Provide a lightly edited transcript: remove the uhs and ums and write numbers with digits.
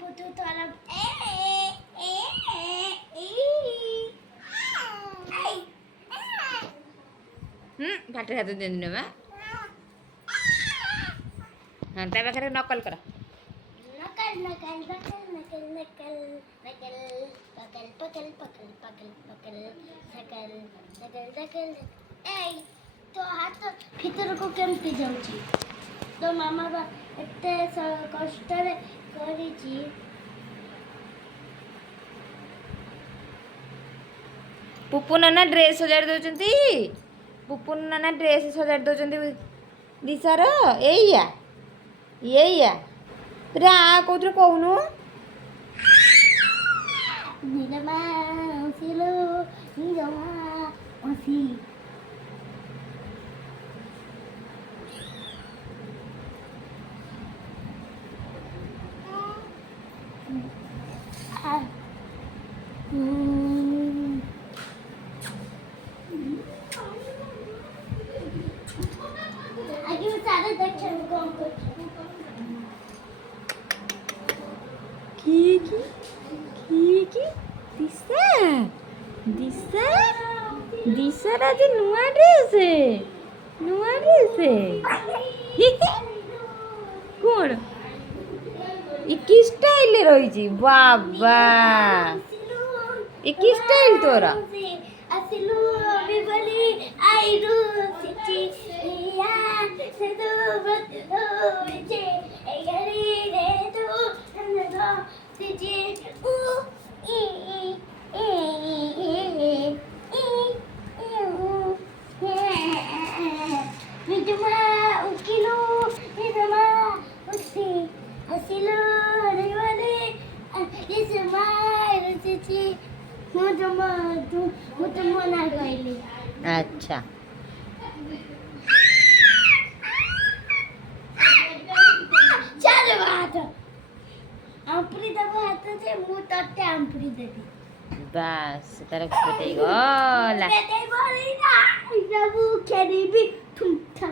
butuh dalam ପାଟିରେ ହାତ ଦିଅନ୍ତୁ ନା ମା। ହଁ ତା ପାଖରେ ନକଲ କର। nakal nakal nakal nakal nakal nakal pakal pakal pakal pakal pakal nakal nakal nakal ei तो हाथ भीतर को केमती जाउची तो मामा बा एते कष्ट रे करिची पुप्पू नाना ड्रेस सजाड़ दौरान पुप्पू नाना ड्रेस सजाड़ दौरान दिशार एया रा कौन कहूनु नीलमा ओसिलो नीलमा ओसी आगे सारे देख कौन की दिशा दिशा दिशार आज नुआ ड्रेस कौन इकी स्टाइल रही बाबा इकी स्टाइल तोरा asilu bibali airu sici ya sedu betu bici egari retu nando sici i Mituma ukilu mituma usi asilu rivali isma sici मुझे ना कहली अच्छा चल बात आंपरी दबा हाथ से मुंह तटे आंपरी देती बस तरफ बेटे गला बेटे बोली ना सब खेली भी ठुमठा